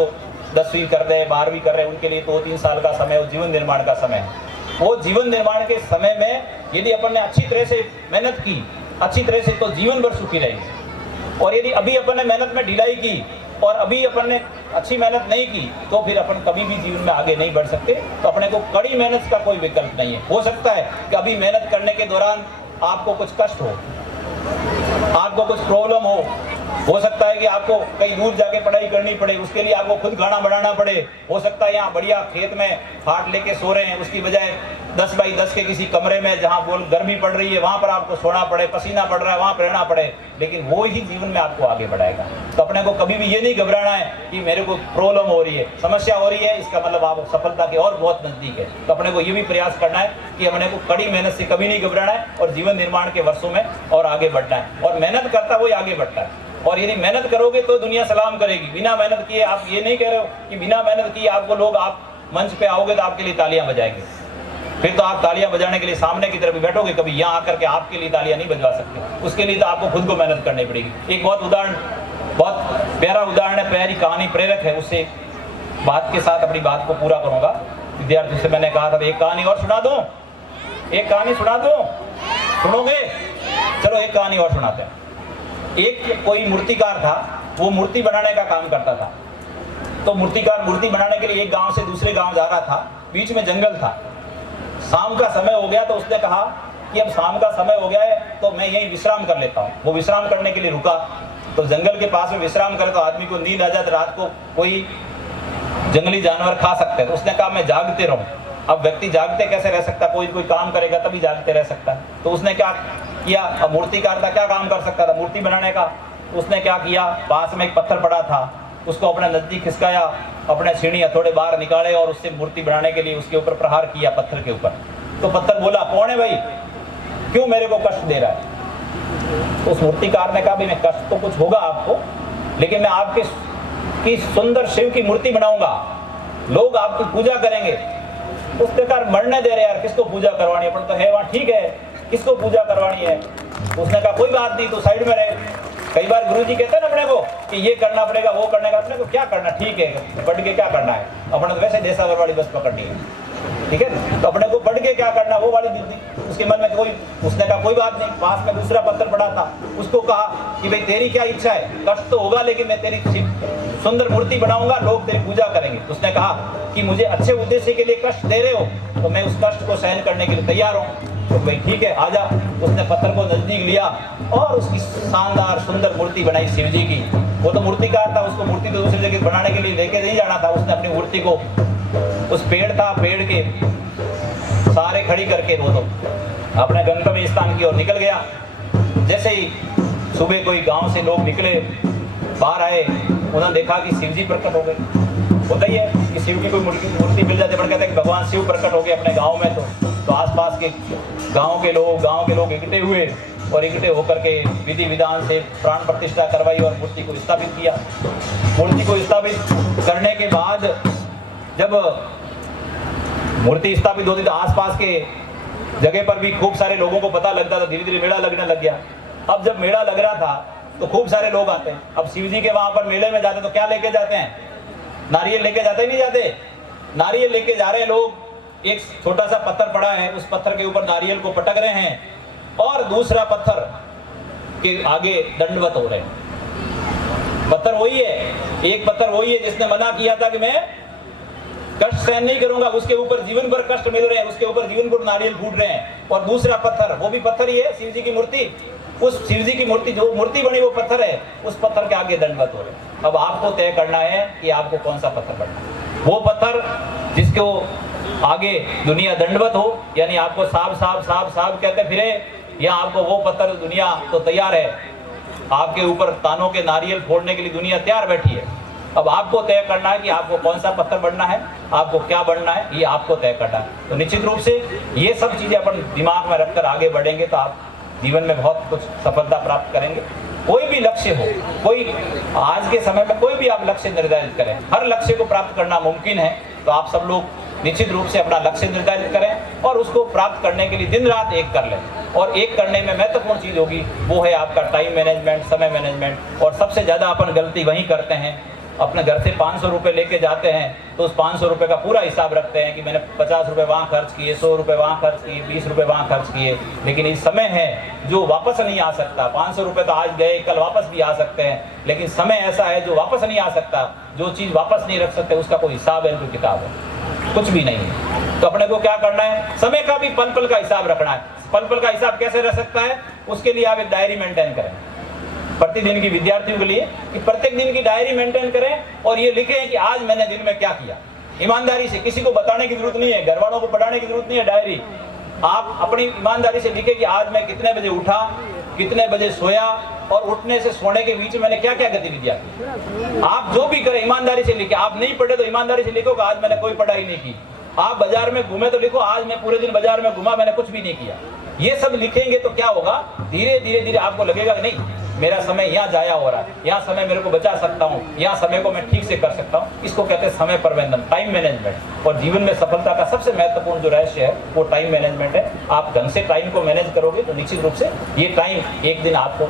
10वीं कर रहे, 12वीं कर रहे, उनके लिए 2-3 साल का समय वो जीवन निर्माण का समय है। वो जीवन निर्माण के समय में यदि अपन ने अच्छी तरह से मेहनत की, अच्छी तरह से, तो जीवन भर सुखी रहेंगे। और यदि अभी अपन ने मेहनत में ढिलाई की और अभी अपन ने अच्छी मेहनत नहीं की, तो फिर अपन कभी भी जीवन में आगे नहीं बढ़ सकते। तो अपने को कड़ी मेहनत का कोई विकल्प नहीं है। हो सकता है कि अभी मेहनत करने के दौरान आपको कुछ कष्ट हो, आपको कुछ प्रॉब्लम हो सकता है कि आपको कहीं दूर जाके पढ़ाई करनी पड़े, उसके लिए आपको खुद गाना बढ़ाना पड़े। हो सकता है यहाँ बढ़िया खेत में खाट लेके सो रहे हैं, उसकी बजाय 10 बाई 10 के किसी कमरे में जहाँ बोल गर्मी पड़ रही है वहां पर आपको सोना पड़े, पसीना पड़ रहा है वहां पर रहना पड़े, लेकिन वो ही जीवन में आपको आगे बढ़ाएगा। तो अपने को कभी भी ये नहीं घबराना है कि मेरे को प्रॉब्लम हो रही है, समस्या हो रही है, इसका मतलब आप सफलता के और बहुत नजदीक है। तो अपने को ये भी प्रयास करना है कि अपने को कड़ी मेहनत से कभी नहीं घबराना है और जीवन निर्माण के वर्षों में और आगे बढ़ना है। और मेहनत करता वही आगे बढ़ता है। और यदि मेहनत करोगे तो दुनिया सलाम करेगी। बिना मेहनत किए, आप ये नहीं कह रहे हो कि बिना मेहनत किए आपको लोग, आप मंच पे आओगे तो आपके लिए तालियां बजाएंगे, फिर तो आप तालियां बजाने के लिए सामने की तरफ भी बैठोगे, कभी यहाँ आकर के आपके लिए तालियां नहीं बजवा सकते। उसके लिए तो आपको खुद को मेहनत करनी पड़ेगी। एक बहुत प्यारा उदाहरण है, प्यारी कहानी प्रेरक है, उससे बात के साथ अपनी बात को पूरा करूंगा। विद्यार्थियों से मैंने कहा था एक कहानी और सुना दूं, एक कहानी सुना दूं, सुनोगे? चलो एक कहानी और सुनाते हैं। एक कोई मूर्तिकार था, वो मूर्ति बनाने का काम करता था। तो मूर्तिकार मूर्ति बनाने के लिए एक गांव से दूसरे गांव जा रहा था, बीच में जंगल था। शाम का समय हो गया तो उसने कहा कि अब शाम का समय हो गया है तो मैं यहीं विश्राम कर लेता हूँ। वो विश्राम करने के लिए रुका, तो जंगल के पास में विश्राम करे तो आदमी को नींद आ जाती, रात को कोई जंगली जानवर खा सकते हैं। तो उसने कहा मैं जागते रहूं। अब व्यक्ति जागते कैसे रह सकता, कोई काम करेगा तभी जागते रह सकता है। तो उसने क्या किया, अब मूर्तिकार था, क्या काम कर सकता था, मूर्ति बनाने का। तो उसने क्या किया, पास में एक पत्थर पड़ा था, उसको अपने नजदीक खिसकाया, अपने छीनी हथौड़े बाहर निकाले और उससे मूर्ति बनाने के लिए उसके ऊपर प्रहार किया, पत्थर के ऊपर। तो पत्थर बोला, कौन है भाई, क्यों मेरे को कष्ट दे रहा है? तो उस मूर्तिकार ने कहा, भाई मैं कष्ट तो कुछ होगा आपको, लेकिन मैं आपके की सुंदर शिव की मूर्ति बनाऊंगा, लोग आपकी पूजा करेंगे। उसने कहा मरने दे रहे यार, किसको पूजा करवानी है, अपन तो है वहाँ, ठीक है, किसको पूजा करवानी है? उसने कहा कोई बात नहीं, तो साइड में रहे। कई बार गुरुजी कहते हैं ना अपने को कि ये करना पड़ेगा, वो करने का, अपने को क्या करना, ठीक है, बढ़ के क्या करना है, अपने तो वैसे देसावर वाली बस पकड़नी है, ठीक है, तो अपने को बढ़ के क्या करना, वो वाली दीदी उसके मन में कोई। उसने कहा कोई बात नहीं। पास में दूसरा पत्थर पड़ा था, उसको कहा कि भाई तेरी क्या इच्छा है, कष्ट तो होगा लेकिन मैं तेरी सुंदर मूर्ति बनाऊंगा, लोग तेरी पूजा करेंगे। उसने कहा कि मुझे अच्छे उद्देश्य के लिए कष्ट दे रहे हो तो मैं उस कष्ट को सहन करने के लिए तैयार हूँ। तो भाई ठीक है, आजा। उसने पत्थर को नजदीक लिया और उसकी शानदार सुंदर मूर्ति बनाई शिव जी की। वो तो मूर्तिकार था, उसको मूर्ति तो दूसरी जगह बनाने के लिए लेके नहीं जाना था। उसने अपनी मूर्ति को उस पेड़ था, पेड़ के सारे खड़ी करके वो तो अपने गंतव्य स्थान की ओर निकल गया। जैसे ही सुबह कोई गांव से लोग निकले, बाहर आए, उन्होंने देखा कि शिव जी प्रकट हो गए। होता ही है कि शिव की कोई मूर्ति मिल जाती है, पर कहते हैं कि भगवान शिव प्रकट हो गए अपने गांव में। तो आसपास के गांव के लोग इकट्ठे हुए और इकट्ठे होकर के विधि विधान से प्राण प्रतिष्ठा करवाई और मूर्ति को स्थापित किया। मूर्ति को स्थापित करने के बाद जब मूर्ति स्थापित होती तो आसपास के जगह पर भी खूब सारे लोगों को पता लगता था, धीरे धीरे मेला लगने लग गया। अब जब मेला लग रहा था तो खूब सारे लोग आते हैं। अब शिव जी के वहां पर मेले में जाते तो क्या लेके जाते हैं, नारियल लेके जाते ही नहीं जाते, नारियल लेके जा रहे हैं लोग। एक छोटा सा पत्थर पड़ा है, उस पत्थर के ऊपर नारियल को पटक रहे हैं और दूसरा पत्थर के आगे दंडवत हो रहे हैं। पत्थर वही है, एक पत्थर वही है जिसने मना किया था कि मैं कष्ट सहन नहीं करूंगा, उसके ऊपर जीवन भर कष्ट मिल रहे हैं, उसके ऊपर जीवन भर नारियल फूट रहे हैं। और दूसरा पत्थर, वो भी पत्थर ही है, शिव जी की मूर्ति, उस शिव जी की मूर्ति जो मूर्ति बनी वो पत्थर है, उस पत्थर के आगे दंडवत हो रहे हैं। अब आपको तय करना है कि आपको कौन सा पत्थर बनना है। वो पत्थर जिसको आगे दुनिया दंडवत हो, यानी आपको साहब साहब साहब साहब कहते फिरे, या आपको वो पत्थर दुनिया तो तैयार है, आपके ऊपर तानों के नारियल फोड़ने के लिए दुनिया तैयार बैठी है। अब आपको तय करना है कि आपको कौन सा पत्थर बनना है, आपको क्या बनना है, ये आपको तय करना है। तो निश्चित रूप से ये सब चीजें अपन दिमाग में रखकर आगे बढ़ेंगे तो आप जीवन में बहुत कुछ सफलता प्राप्त करेंगे। कोई भी लक्ष्य हो, कोई आज के समय में कोई भी आप लक्ष्य निर्धारित करें, हर लक्ष्य को प्राप्त करना मुमकिन है। तो आप सब लोग निश्चित रूप से अपना लक्ष्य निर्धारित करें और उसको प्राप्त करने के लिए दिन रात एक कर लें। और एक करने में महत्वपूर्ण चीज होगी वो है आपका टाइम मैनेजमेंट, समय मैनेजमेंट। और सबसे ज्यादा अपन गलती वही करते हैं, अपने घर से 500 रुपये लेके जाते हैं तो उस 500 रुपये का पूरा हिसाब रखते हैं कि मैंने 50 रुपये वहाँ खर्च किए, 100 रुपये वहाँ खर्च किए, 20 रुपये वहाँ खर्च किए। लेकिन इस समय है जो वापस नहीं आ सकता। 500 रुपये तो आज गए, कल वापस भी आ सकते हैं, लेकिन समय ऐसा है जो वापस नहीं आ सकता। जो चीज़ वापस नहीं रख सकते उसका कोई हिसाब है, कोई किताब है, कुछ भी नहीं है। तो अपने को क्या करना है, समय का भी पल पल का हिसाब रखना है। पल पल का हिसाब कैसे रख सकता है, उसके लिए आप एक डायरी मेंटेन करें प्रतिदिन की विद्यार्थियों के लिए, कि प्रत्येक दिन की डायरी मेंटेन करें और ये लिखें कि आज मैंने दिन में क्या किया। ईमानदारी से, किसी को बताने की जरूरत नहीं है, घर वालों को पढ़ाने की जरूरत नहीं है। डायरी आप अपनी ईमानदारी से लिखें कि आज मैं कितने बजे उठा, कितने बजे सोया और उठने से सोने के बीच में मैंने क्या क्या गतिविधियां की। आप जो भी करें ईमानदारी से लिखें। आप नहीं पढ़े तो ईमानदारी से लिखो कि आज मैंने कोई पढ़ाई नहीं की। आप बाजार में घूमे तो लिखो आज मैं पूरे दिन बाजार में घूमा, मैंने कुछ भी नहीं किया। ये सब लिखेंगे तो क्या होगा, धीरे धीरे धीरे आपको लगेगा कि नहीं मेरा समय यहाँ जाया हो रहा है, यहाँ समय मेरे को बचा सकता हूँ, यहाँ समय को मैं ठीक से कर सकता हूँ। इसको कहते हैं समय प्रबंधन, टाइम मैनेजमेंट। और जीवन में सफलता का सबसे महत्वपूर्ण जो रहस्य है वो टाइम मैनेजमेंट है। आप ढंग से टाइम को मैनेज करोगे तो निश्चित रूप से ये टाइम एक दिन आपको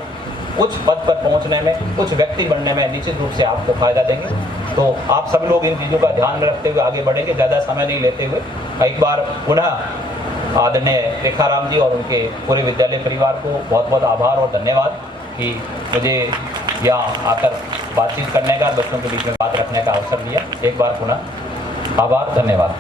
कुछ पद पर पहुँचने में, कुछ व्यक्ति बनने में निश्चित रूप से आपको फायदा देंगे। तो आप सब लोग इन चीज़ों का ध्यान रखते हुए आगे बढ़ेंगे, ज़्यादा समय नहीं लेते हुए। एक बार पुनः आदरणीय रेखाराम जी और उनके पूरे विद्यालय परिवार को बहुत बहुत आभार और धन्यवाद कि मुझे यहाँ आकर बातचीत करने का, बच्चों के बीच में बात रखने का अवसर दिया। एक बार पुनः आभार, धन्यवाद।